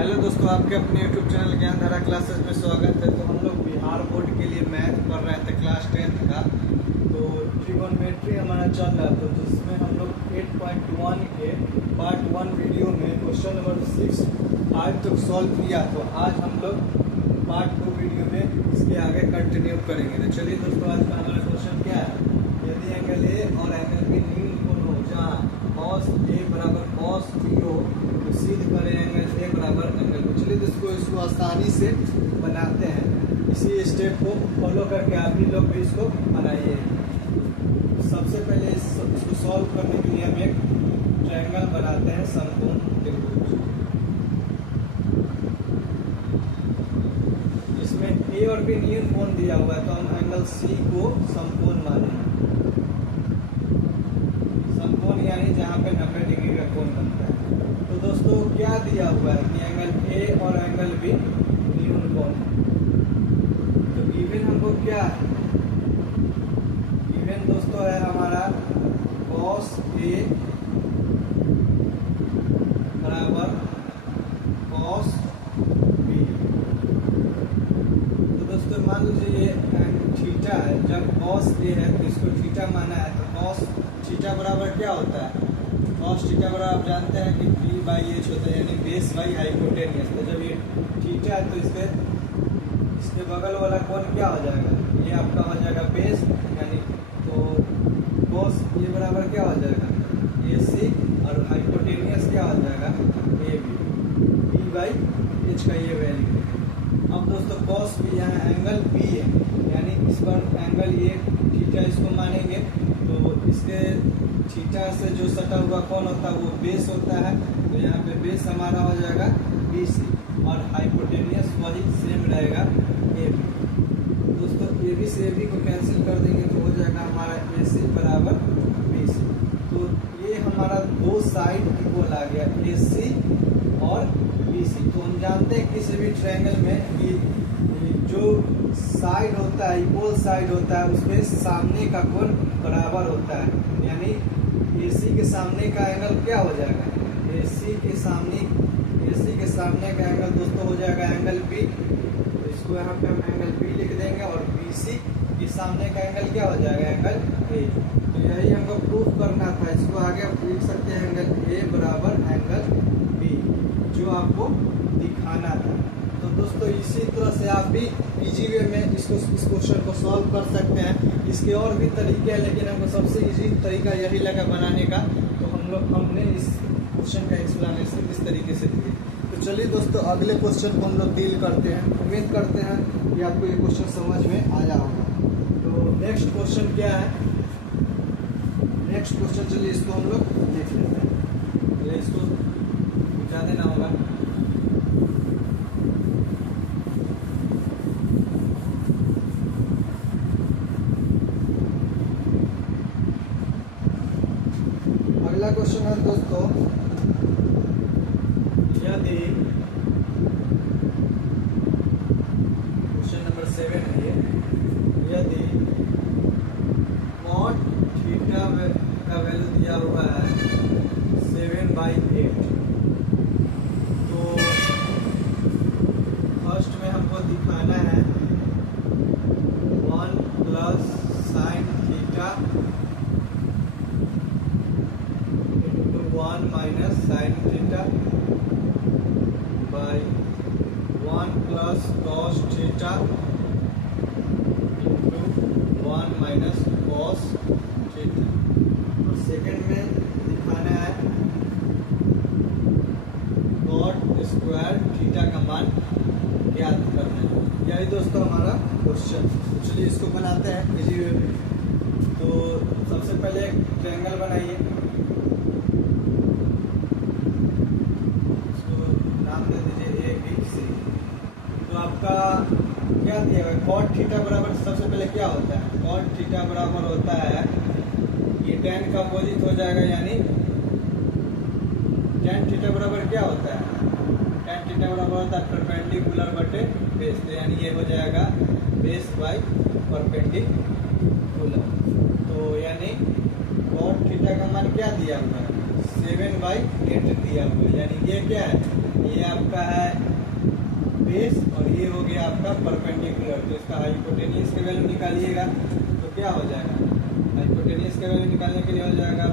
Hello दोस्तों, आपके अपने यूट्यूब चैनल ज्ञानधारा क्लासेस में स्वागत है। तो हम लोग बिहार बोर्ड के लिए मैथ पढ़ रहे थे क्लास 10th का। तो ट्रिगोनोमेट्री हमारा चल रहा है, तो जिसमें हम लोग 8.1 के पार्ट 1 वीडियो में क्वेश्चन नंबर 6 5 तक सॉल्व किया। तो आज हम लोग पार्ट 2 वीडियो में इसके आगे कंटिन्यू करेंगे। तो चलिए दोस्तों, आज का हमारा क्वेश्चन क्या है। यदि एंगल ए और एंगल बी न्यून कोण हो, जहाँ cos A बराबर cos B हो, तो सिद्ध करें एंगल ए बराबर एंगल बी। चलिए दोस्तों, इसको आसानी से बनाते हैं। इसी स्टेप को फॉलो करके आप भी लोग भी इसको बनाइए। सबसे पहले इसको सॉल्व करने के लिए हम एक ट्रायंगल बनाते हैं, समकोण त्रिभुज। इसमें ए और बी न्यून कोण दिया हुआ है, तो हम एंगल सी को समकोण मानेंगे। समकोण यानी जहाँ पे 90 डिग्री का कोण बनता है। तो दोस्तों, क्या दिया हुआ है कि एंगल ए और एंगल बी न्यून कोण है। तो गिवन हमको क्या है, गिवन दोस्तों है हमारा cos A बराबर cos B। तो दोस्तों मान लीजिए ये थीटा है, जब cos A है तो इसको थीटा माना है। तो cos थीटा बराबर क्या होता है, cos थीटा बराबर आप जानते हैं कि p/h होता है, यानी बेस बाई हाइपोटेनियस। तो जब ये थीटा है तो इसके बगल वाला कोण क्या हो जाएगा, ये आपका हो जाएगा बेस, यानी तो cos ये बराबर क्या हो जाएगा AC, और हाइपोटेनियस क्या हो जाएगा AB, p/h का ये वैल्यू। अब दोस्तों cos B यहाँ एंगल B है, यानी इस पर एंगल ये थीटा इसको मानेंगे। तो इसके थीटा से जो सटा हुआ कोण होता है वो बेस होता है। तो यहाँ पे बेस हमारा हो जाएगा BC, और हाइपोटेनियस वही सेम रहेगा AB। दोस्तों AB से AB को कैंसिल कर देंगे तो हो जाएगा हमारा AC बराबर BC। तो ये हमारा दो साइड इक्वल आ गया, AC और BC। तो हम जानते हैं किसी भी ट्रायंगल में कि जो साइड होता है, इक्वल साइड होता है, उसमें सामने का कोण बराबर होता है। यानी AC के सामने का एंगल क्या हो जाएगा, AC के सामने का एंगल दोस्तों हो जाएगा एंगल B। तो इसको यहाँ पे हम एंगल B लिख देंगे, और BC के सामने का एंगल क्या हो जाएगा एंगल A। तो यही हमको प्रूफ करना था। इसको आगे आप लिख सकते हैं एंगल A बराबर एंगल B, जो आपको दिखाना था। तो दोस्तों इसी तरह से आप भी इजी वे में इस क्वेश्चन को सॉल्व कर सकते हैं। इसके और भी तरीके हैं, लेकिन हमको सबसे इजी तरीका यही लगा बनाने का। तो हमने इस क्वेश्चन का एक्सप्लेनेशन इस तरीके से दिए। तो चलिए दोस्तों, अगले क्वेश्चन को हम लोग डील करते हैं। उम्मीद करते हैं कि आपको ये क्वेश्चन समझ में आया होगा। तो नेक्स्ट क्वेश्चन क्या है, नेक्स्ट क्वेश्चन चलिए इसको हम लोग देख लेते हैं। इसको बुझा देना होगा। अगला क्वेश्चन है दोस्तों, यदि क्वेश्चन नंबर 7 है, यदि cot थीटा का वैल्यू दिया हुआ है 7/8। तो फर्स्ट में हमको दिखाना है 1 plus sine theta 1 minus sine theta by 1 plus cos theta into 1 minus cos theta. और सेकेंड में दिखाना है कॉट स्क्वायर थीटा का मान ज्ञात करना है। यही दोस्तों हमारा क्वेश्चन। चलिए इसको बनाते हैं इजी वे में। तो सबसे पहले एक ट्रायंगल बनाइए, तो आपका क्या दिया हुआ है, कॉट थीटा बराबर सबसे पहले क्या होता है, कॉट थीटा बराबर होता है, ये tan का अपोजिट हो जाएगा, यानी tan थीटा बराबर क्या होता है, tan थीटा बराबर होता है परपेंडिकुलर बटे बेस। तो यानी ये हो जाएगा बेस बाई परपेंडिकुलर। तो यानी कॉट थीटा का मान क्या दिया हुआ है, 7/8 दिया हुआ है। यानी ये क्या है, ये आपका है बेस और ये हो गया आपका परपेंडिकुलर। तो इसका हाइपोटेनियस का वैल्यू निकालिएगा तो क्या हो जाएगा, हाइपोटेनियस का वैल्यू निकालने के लिए हो जाएगा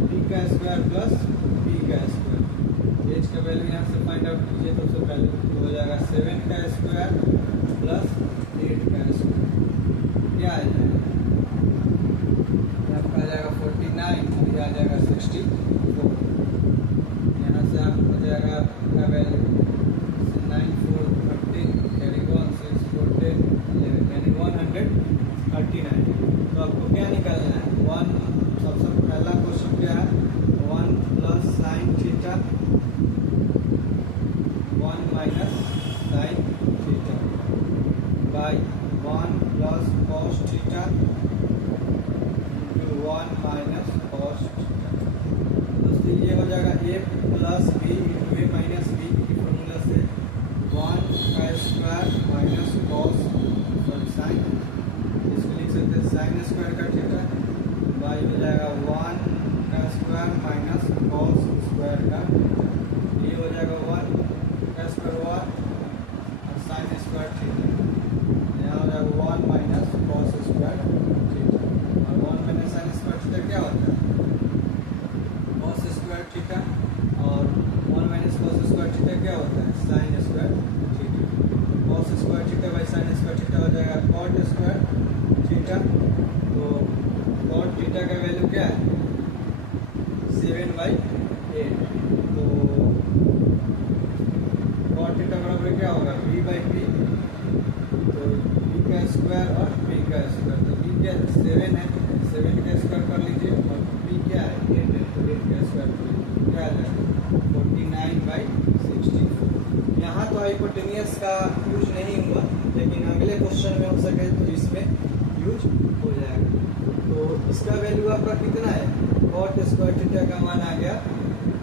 बी का स्क्वायर प्लस बी का स्क्वायर। एच का वैल्यू यहाँ से फाइंड आउट कीजिए तो सबसे पहले तो हो जाएगा 7 का स्क्वायर प्लस 8 का स्क्वायर। क्या आ जाएगा, आपका आ जाएगा 49 और ये आ जाएगा 64। यहाँ से आप हो जाएगा आपका वैल्यू 9 4 13 कैरी 1 6 4 10 11 यानी 139। तो आपको क्या निकालना है, 1 सबसे पहला क्वेश्चन क्या है, 1 plus sine theta 1 minus sine theta by 1 plus cos theta into 1 minus cos theta. दोस्तों ये हो जाएगा ए प्लस बी इंटू ए माइनस बी की फॉर्मूला से 1 का स्क्वायर माइनस कॉस साइन, इसको लिख सकते हैं साइन स्क्वायर का थीटा बाई हो जाएगा 1 का स्क्वायर माइनस कॉस स्क्वायर का, ये हो जाएगा 1 का स्क्वायर 1 और साइन स्क्वायर थीटा, यहाँ हो जाएगा 1 माइनस कॉस स्क्वायर थीटा। और 1 माइनस साइन स्क्वायर थीटा क्या होता है, कॉस स्क्वायर थीटा, और 1 माइनस कॉस स्क्वायर थीटा क्या होता है, sine square theta. Cos square theta by sine square theta हो जाएगा कॉट स्क्वायर थीटा। तो कॉट थीटा का वैल्यू क्या है 7/8। तो कॉट थीटा बराबर क्या होगा b/p, तो b का स्क्वायर और b का स्क्वायर। तो b क्या 7 है, 7 का स्क्वायर कर लीजिए और b क्या है 8 है, तो 8 का स्क्वायर कर लीजिए, क्या आ जाएगा 49/64। यहाँ तो हाइपोटेनियस का यूज नहीं हुआ, लेकिन अगले क्वेश्चन में हो सके तो इसमें यूज हो जाएगा। तो इसका वैल्यू आपका कितना है, कॉट स्क्वायर थीटा का मान आ गया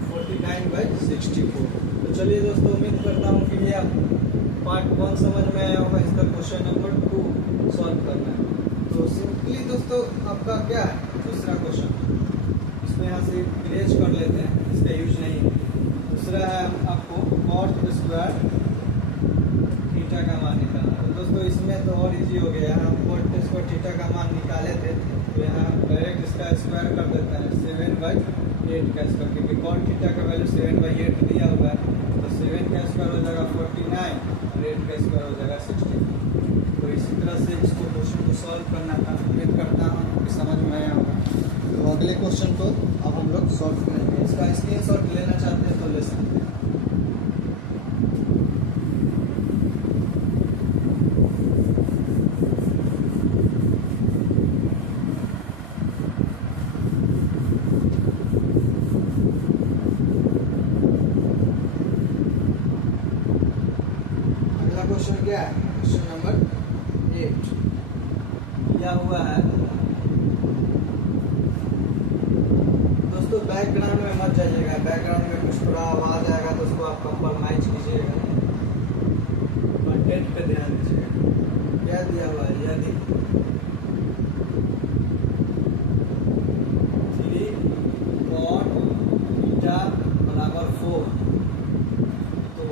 49/64। तो चलिए दोस्तों, उम्मीद करता हूँ कि ये आप पार्ट 1 समझ में आया होगा। इसका क्वेश्चन नंबर 2 सॉल्व करना है। तो सिंपली दोस्तों आपका क्या है दूसरा क्वेश्चन, इसमें यहाँ से इरेज कर लेते हैं, इसका यूज नहीं है। दूसरा है आपको कॉट स्क्वायर थीटा का मान निकालना। तो दोस्तों इसमें तो और इजी हो गया, हम कॉट स्क्वायर थीटा का मान निकाले थे, तो यहाँ डायरेक्ट इसका स्क्वायर कर देता है 7/8 का स्क्वायर, क्योंकि कॉट थीटा का वैल्यू 7/8 दिया हुआ है। तो 7 का स्क्वायर हो जाएगा 49 और 8 का स्क्वायर हो जाएगा 60। तो इसी तरह से इसको क्वेश्चन को सॉल्व करना था। उम्मीद करता हूँ कि समझ में आया होगा। तो अगले क्वेश्चन को अब हम लोग सॉल्व करेंगे। इसका स्क्रीनशॉट लेना चाहते हैं तो ले सकते हैं। क्वेश्चन क्या है, क्वेश्चन नंबर 8 क्या हुआ है दोस्तों, बैकग्राउंड में मत जाइएगा, बैकग्राउंड में कुछ थोड़ा आवाज आएगा तो उसको आप कंप्रोमाइज कीजिएगा, कंटेंट पे ध्यान दीजिएगा। क्या दिया हुआ है, यदि 3 cot थीटा बराबर 4, तो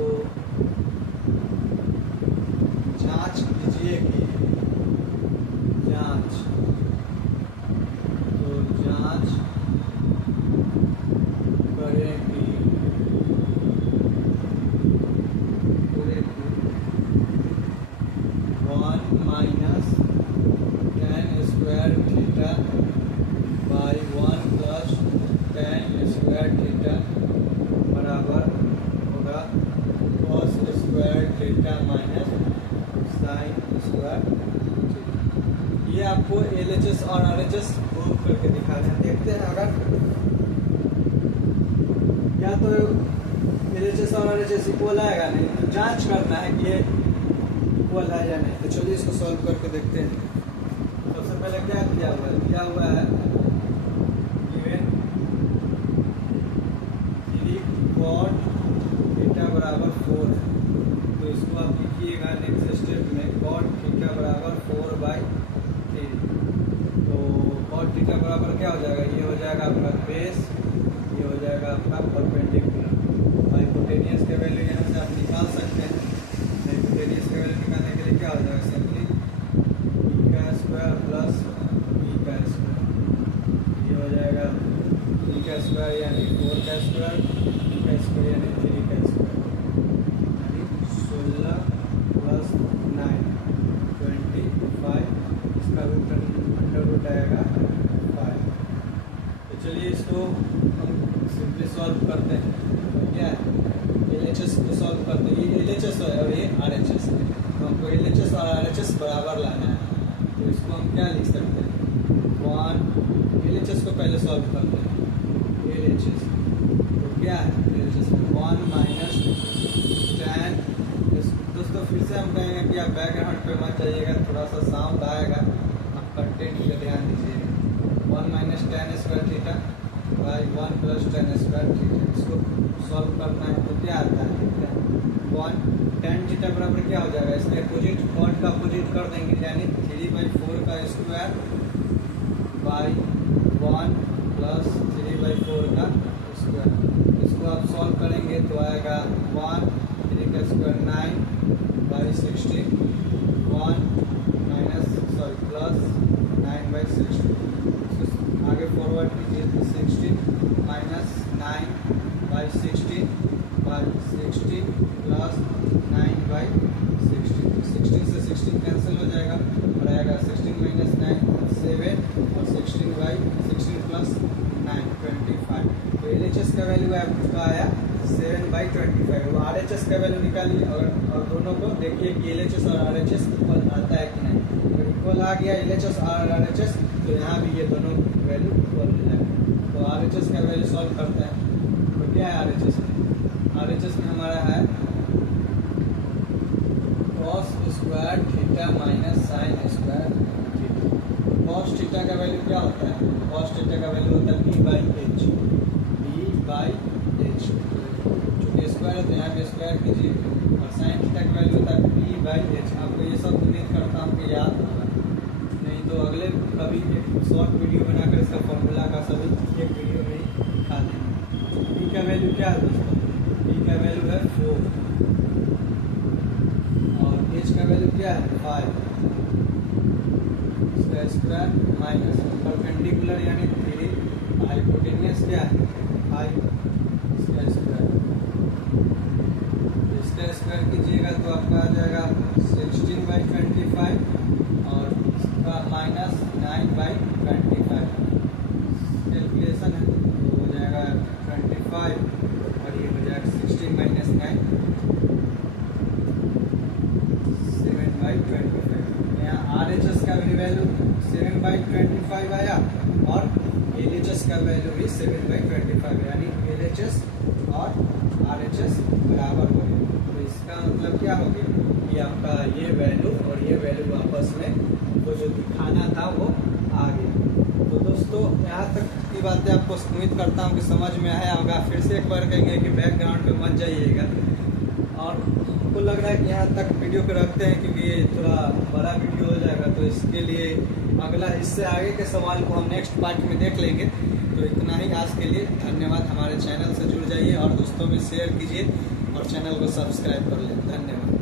जांच कीजिए कि जांच, तो जांच करें कि 1 minus tan square theta by 1 plus tan square theta बराबर होगा cos square theta minus sine square theta. ये आपको LHS और RHS प्रूव करके दिखा रहे हैं। देखते हैं अगर या तो LHS और RHS इक्वल आएगा, नहीं तो जांच करना है कि ये इक्वल है या नहीं। तो चलिए इसको सॉल्व करके देखते हैं। सबसे पहले क्या किया हुआ है, किया हुआ है गिवन 3 cot थीटा बराबर 4 है, तो इसको आप लिखिएगा नेक्स्ट स्टेप में cot थीटा बराबर 4/3। तो cot थीटा बराबर क्या हो जाएगा, ये हो जाएगा आपका बेस, ये हो जाएगा आपका परपेंडिकुलर। हाइपोटेनियस के वैल्यू यहाँ से आप निकाल सकते हैं, नहीं सॉल्व करते हैं। ये LHS है और ये RHS है, तो हमको LHS और RHS बराबर लाना है। तो इसको हम क्या लिख सकते हैं, 1 LHS को पहले सॉल्व करते हैं। LHS तो क्या है, LHS 1 माइनस tan। दोस्तों फिर से हम कहेंगे कि आप बैकग्राउंड पे मत जाइएगा, थोड़ा सा साउंड आएगा, आप कंटेंट पे ध्यान दीजिएगा। 1 minus tan square theta by 1 plus tan square theta. इसको सॉल्व करना है तो क्या आता है, 1 tan थीटा बराबर क्या हो जाएगा, इसके अपोजिट कॉट का अपोजिट कर देंगे, यानी 3/4 का स्क्वायर बाई 1 प्लस 3/4 का स्क्वायर। इसको आप सॉल्व करेंगे तो आएगा 1 3 का स्क्वायर 9/16 1 माइनस प्लस 9/16। आगे फॉरवर्ड कीजिए तो 16 माइनस 9/16 16 प्लस 9/16। 16 से 16 कैंसिल हो जाएगा और आएगा 16 माइनस 9 7 और 16/16 प्लस 9 25। तो LHS का वैल्यू आपका आया 7/25। वो RHS का वैल्यू निकालिए और दोनों को देखिए कि LHS और RHS इक्वल आता है कि नहीं। अगर इक्वल आ गया LHS और RHS तो यहाँ भी ये दोनों वैल्यू इक्वल हो जाएगा। तो RHS का वैल्यू सॉल्व करते हैं तो क्या है RHS में, RHS में हमारा है cos square theta minus sine square theta. cos theta का वैल्यू क्या होता है, cos थीटा का वैल्यू होता है B/H। चूँकि स्क्वायर है तो यहाँ पे स्क्वायर कीजिए, और साइन थीटा का वैल्यू होता है B/H। आपको ये सब उम्मीद करता हूँ कि याद होगा, नहीं तो अगले कभी एक शॉर्ट वीडियो बनाकर इसका फॉर्मूला का सभी एक वीडियो में ही दिखा देंगे। B का वैल्यू क्या है दोस्तों, B का वैल्यू है 4 और H का वैल्यू क्या है 5। इसका स्क्वायर माइनस परपेंडिकुलर यानी 3, हाइपोटेनियस क्या है 5। इसका स्क्वायर कीजिएगा तो आपका आ जाएगा 16/25 और इसका माइनस 9/25। कैलकुलेशन है तो हो जाएगा 25 और ये हो जाएगा 16 माइनस 9 7/25। यहाँ RHS का भी वैल्यू 7/25 आया और LHS का वैल्यू भी 7/25, यानी LHS और RHS बराबर हो गए। तो इसका मतलब क्या हो गया कि आपका ये वैल्यू और ये वैल्यू आपस में तो जो दिखाना था वो आ गया। तो दोस्तों यहाँ तक की बातें आपको उम्मीद करता हूँ कि समझ में आया होगा। फिर से एक बार कहेंगे कि बैकग्राउंड पे मत जाइएगा, और हमको लग रहा है कि यहाँ तक वीडियो पे रखते हैं क्योंकि ये थोड़ा बड़ा वीडियो हो जाएगा, तो इसके लिए अगला इससे आगे के सवाल को हम नेक्स्ट पार्ट में देख लेंगे। तो इतना ही आज के लिए, धन्यवाद। हमारे चैनल से जुड़ जाइए और दोस्तों में शेयर कीजिए और चैनल को सब्सक्राइब कर लें। धन्यवाद।